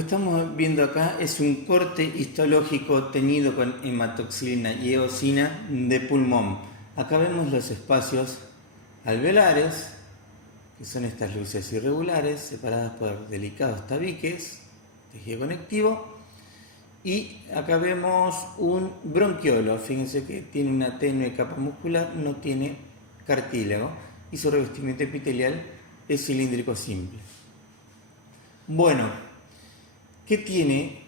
que estamos viendo acá es un corte histológico teñido con hematoxilina y eosina de pulmón. Acá vemos los espacios alveolares, que son estas luces irregulares separadas por delicados tabiques, tejido conectivo. Y acá vemos un bronquiolo, fíjense que tiene una tenue capa muscular, no tiene cartílago y su revestimiento epitelial es cilíndrico simple. Bueno, ¿qué tiene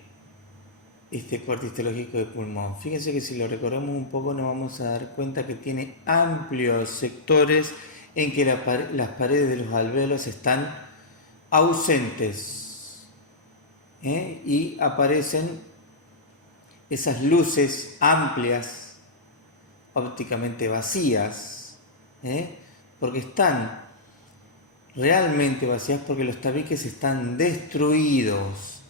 este corte histológico de pulmón? Fíjense que si lo recorremos un poco nos vamos a dar cuenta que tiene amplios sectores en que las paredes de los alvéolos están ausentes, y aparecen esas luces amplias, ópticamente vacías, porque están realmente vacías porque los tabiques están destruidos.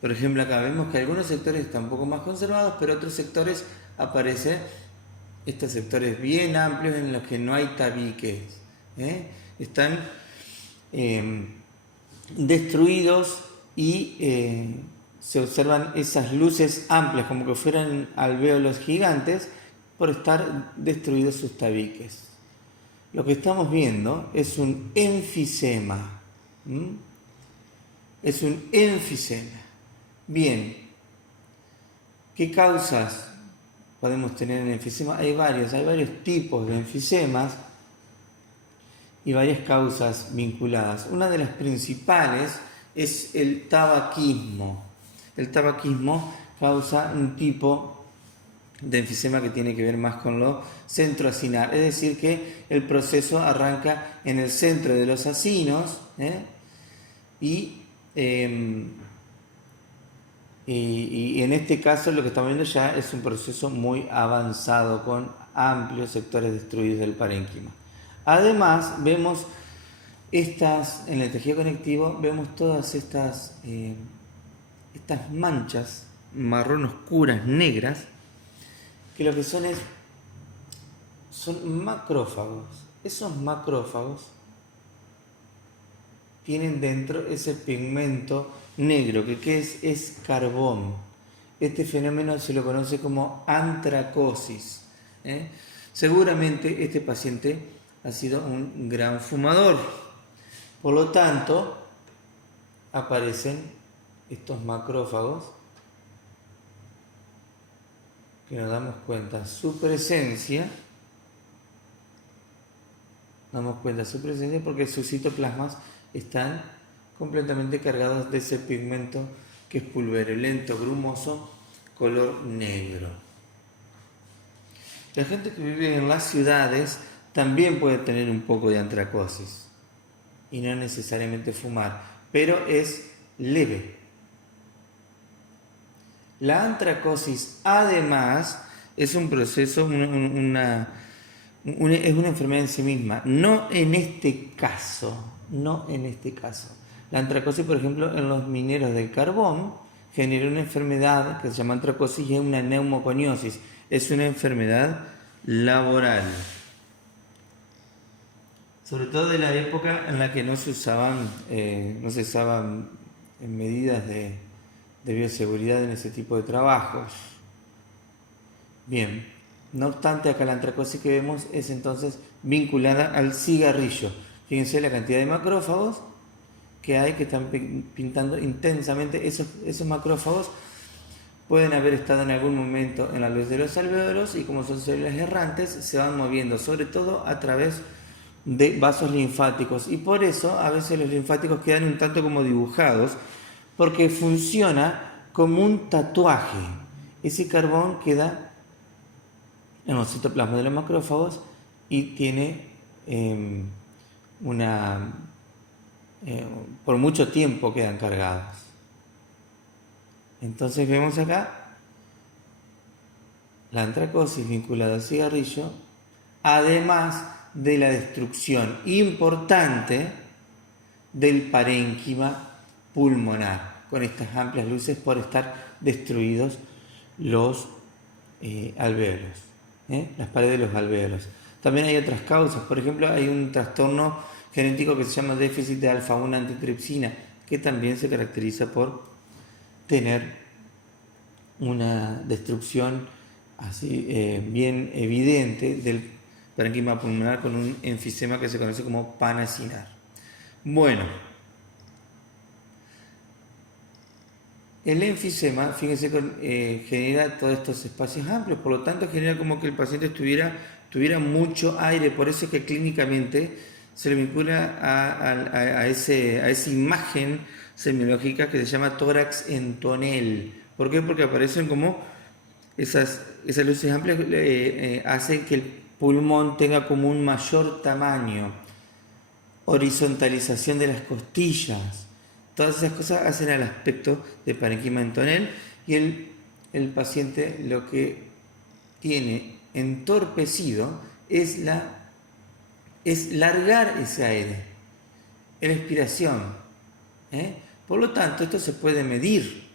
Por ejemplo, acá vemos que algunos sectores están un poco más conservados, pero otros sectores aparecen estos sectores bien amplios en los que no hay tabiques. Están destruidos y se observan esas luces amplias como que fueran alvéolos gigantes por estar destruidos sus tabiques. Lo que estamos viendo es un enfisema. Es un enfisema. Bien, ¿qué causas podemos tener en enfisema? Hay varios tipos de enfisemas y varias causas vinculadas. Una de las principales es el tabaquismo. El tabaquismo causa un tipo de enfisema que tiene que ver más con lo centroacinar, es decir que el proceso arranca en el centro de los acinos, y en este caso lo que estamos viendo ya es un proceso muy avanzado con amplios sectores destruidos del parénquima. Además vemos en el tejido conectivo vemos todas estas manchas marrón oscuras, negras, que lo que son macrófagos. Esos macrófagos tienen dentro ese pigmento negro, que es carbón. Este fenómeno se lo conoce como antracosis. Seguramente este paciente ha sido un gran fumador. Por lo tanto, aparecen estos macrófagos que nos damos cuenta su presencia porque sus citoplasmas están completamente cargados de ese pigmento que es pulverulento, grumoso, color negro. La gente que vive en las ciudades también puede tener un poco de antracosis y no necesariamente fumar, pero es leve. La antracosis, además, es un proceso, es una enfermedad en sí misma. No en este caso. La antracosis, por ejemplo, en los mineros del carbón, genera una enfermedad que se llama antracosis y es una neumoconiosis. Es una enfermedad laboral. Sobre todo de la época en la que no se usaban medidas de bioseguridad en ese tipo de trabajos. Bien, no obstante, acá la antracosis que vemos es entonces vinculada al cigarrillo. Fíjense la cantidad de macrófagos que hay que están pintando intensamente. Esos macrófagos pueden haber estado en algún momento en la luz de los alvéolos y como son células errantes se van moviendo, sobre todo a través de vasos linfáticos, y por eso a veces los linfáticos quedan un tanto como dibujados, porque funciona como un tatuaje. Ese carbón queda en los citoplasmas de los macrófagos y tiene por mucho tiempo quedan cargados. Entonces vemos acá la antracosis vinculada al cigarrillo, además de la destrucción importante del parénquima pulmonar, con estas amplias luces por estar destruidos los alvéolos, las paredes de los alvéolos. También hay otras causas, por ejemplo, hay un trastorno genético que se llama déficit de alfa-1 antitripsina, que también se caracteriza por tener una destrucción así bien evidente del parénquima pulmonar con un enfisema que se conoce como panacinar. Bueno, el enfisema, fíjense, genera todos estos espacios amplios, por lo tanto genera como que el paciente tuviera mucho aire, por eso es que clínicamente se le vincula a esa imagen semiológica que se llama tórax en tonel. ¿Por qué? Porque aparecen como esas luces amplias hacen que el pulmón tenga como un mayor tamaño, horizontalización de las costillas. Todas esas cosas hacen al aspecto de parénquima en tonel y el paciente lo que tiene entorpecido es largar ese aire, la expiración. Por lo tanto, esto se puede medir.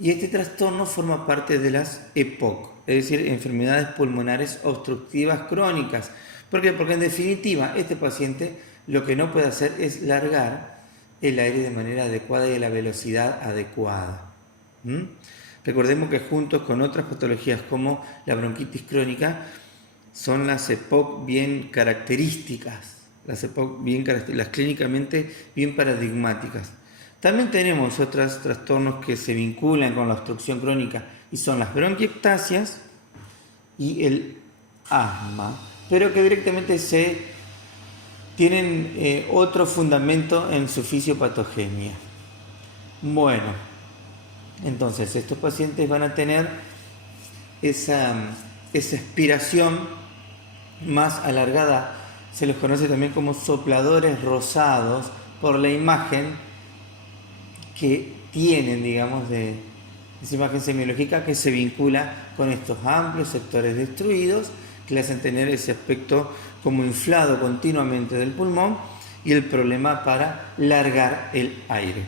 Y este trastorno forma parte de las EPOC, es decir, enfermedades pulmonares obstructivas crónicas. ¿Por qué? Porque en definitiva, este paciente lo que no puede hacer es largar el aire de manera adecuada y a la velocidad adecuada. Recordemos que juntos con otras patologías como la bronquitis crónica, son las EPOC bien características, las clínicamente bien paradigmáticas. También tenemos otros trastornos que se vinculan con la obstrucción crónica y son las bronquiectasias y el asma, pero que directamente tienen otro fundamento en su fisiopatogenia. Bueno, entonces estos pacientes van a tener esa expiración más alargada, se los conoce también como sopladores rosados por la imagen que tienen, digamos, de esa imagen semiológica que se vincula con estos amplios sectores destruidos que le hacen tener ese aspecto como inflado continuamente del pulmón y el problema para largar el aire.